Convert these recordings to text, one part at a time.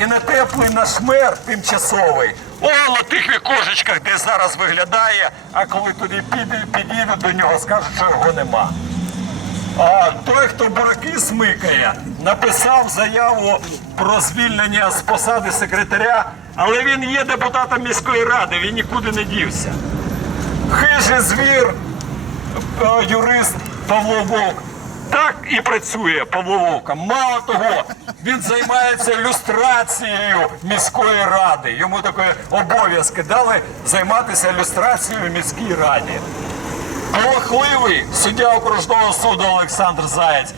І не теплий наш мер тимчасовий. О, на тих вікошечках, де зараз виглядає, а коли туди піде, підійдуть до нього, скажуть, що його нема. А той, хто бураки смикає, написав заяву про звільнення з посади секретаря, але він є депутатом міської ради, він нікуди не дівся. Хижий звір, е, юрист Павло Вовк. Так і працює Павло Вовка. Мало того, він займається люстрацією міської ради. Йому такі обов'язки дали займатися люстрацією в міській раді. Полохливий суддя окружного суду Олександр Заєць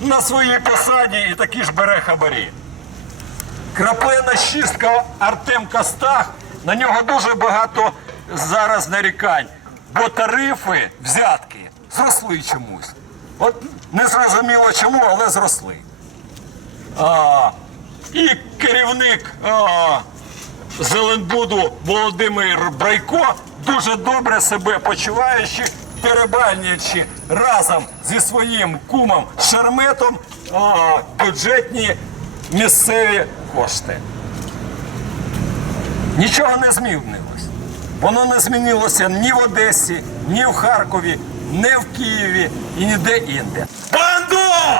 на своїй посаді і такі ж бере хабарі. Краплина шістка Артем Костах. На нього дуже багато зараз нарікань, бо тарифи взятки зросли чомусь. От не зрозуміло чому, але зросли. А, і керівник а, Зеленбуду Володимир Брайко дуже добре себе почуваючи, теребальнячи разом зі своїм кумом Шерметом а, бюджетні місцеві кошти. Нічого не змінилось. Воно не змінилося ні в Одесі, ні в Харкові, ні в Києві і ніде інде. Бандо!